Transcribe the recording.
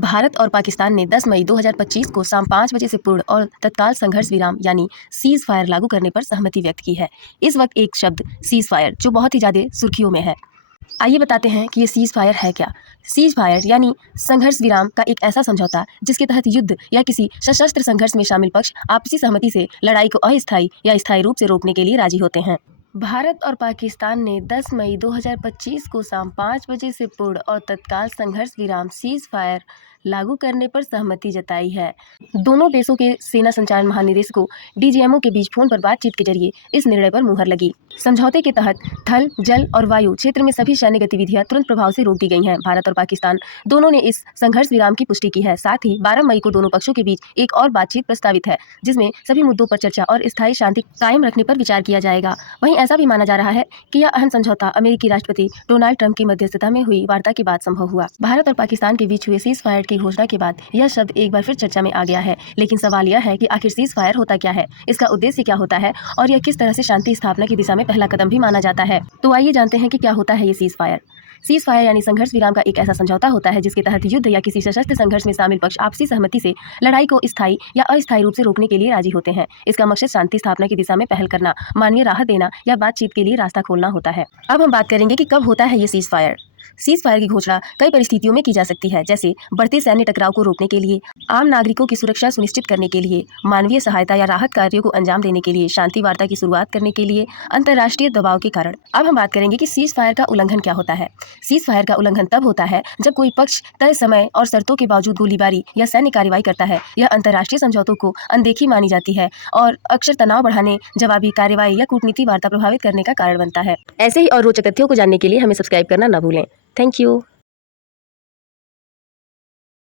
भारत और पाकिस्तान ने 10 मई 2025 को शाम 5 बजे से पूर्ण और तत्काल संघर्ष विराम यानी सीज फायर लागू करने पर सहमति व्यक्त की है। इस वक्त एक शब्द सीज फायर जो बहुत ही ज़्यादा सुर्खियों में है। आइए बताते हैं कि ये सीज फायर है क्या। सीज फायर यानी संघर्ष विराम का एक ऐसा समझौता जिसके तहत युद्ध या किसी सशस्त्र संघर्ष में शामिल पक्ष आपसी सहमति से लड़ाई को अस्थायी या स्थायी रूप से रोकने के लिए राजी होते हैं। भारत और पाकिस्तान ने 10 मई 2025 को शाम 5 बजे से पूर्ण और तत्काल संघर्ष विराम सीज फायर लागू करने पर सहमति जताई है। दोनों देशों के सेना संचार महानिदेशकों डीजीएमओ के बीच फोन पर बातचीत के जरिए इस निर्णय पर मुहर लगी। समझौते के तहत थल, जल और वायु क्षेत्र में सभी सैन्य गतिविधियां तुरंत प्रभाव से रोक दी गई हैं। भारत और पाकिस्तान दोनों ने इस संघर्ष विराम की पुष्टि की है। साथ ही 12 मई को दोनों पक्षों के बीच एक और बातचीत प्रस्तावित है, जिसमें सभी मुद्दों पर चर्चा और स्थायी शांति कायम रखने पर विचार किया जाएगा। वहीं ऐसा भी माना जा रहा है कि यह अहम समझौता अमेरिकी राष्ट्रपति डोनाल्ड ट्रंप की मध्यस्थता में हुई वार्ता के बाद संभव हुआ। भारत और पाकिस्तान के बीच हुए सीज फायर की घोषणा के बाद यह शब्द एक बार फिर चर्चा में आ गया है। लेकिन सवाल यह है कि आखिर सीज फायर होता क्या है, इसका उद्देश्य क्या होता है और यह किस तरह से शांति स्थापना की दिशा में पहला कदम भी माना जाता है। तो आइए जानते हैं कि क्या होता है ये सीज फायर। सीज फायर यानी संघर्ष विराम का एक ऐसा समझौता होता है जिसके तहत युद्ध या किसी सशस्त्र संघर्ष में शामिल पक्ष आपसी सहमति से लड़ाई को स्थायी या अस्थायी रूप से रोकने के लिए राजी होते हैं। इसका मकसद शांति स्थापना की दिशा में पहल करना, मानवीय राहत देना या बातचीत के लिए रास्ता खोलना होता है। अब हम बात करेंगे कि कब होता है ये सीज फायर। सीज फायर की घोषणा कई परिस्थितियों में की जा सकती है, जैसे बढ़ते सैन्य टकराव को रोकने के लिए, आम नागरिकों की सुरक्षा सुनिश्चित करने के लिए, मानवीय सहायता या राहत कार्यों को अंजाम देने के लिए, शांति वार्ता की शुरुआत करने के लिए, अंतर्राष्ट्रीय दबाव के कारण। अब हम बात करेंगे कि सीज फायर का उल्लंघन क्या होता है। सीज फायर का उल्लंघन तब होता है जब कोई पक्ष तय समय और शर्तों के बावजूद गोलीबारी या सैन्य कार्रवाई करता है। यह अंतर्राष्ट्रीय समझौतों को अनदेखी मानी जाती है और अक्सर तनाव बढ़ाने, जवाबी कार्रवाई या कूटनीति वार्ता प्रभावित करने का कारण बनता है। ऐसे ही और रोचक तथ्यों को जानने के लिए हमें सब्सक्राइब करना न भूलें। Thank you.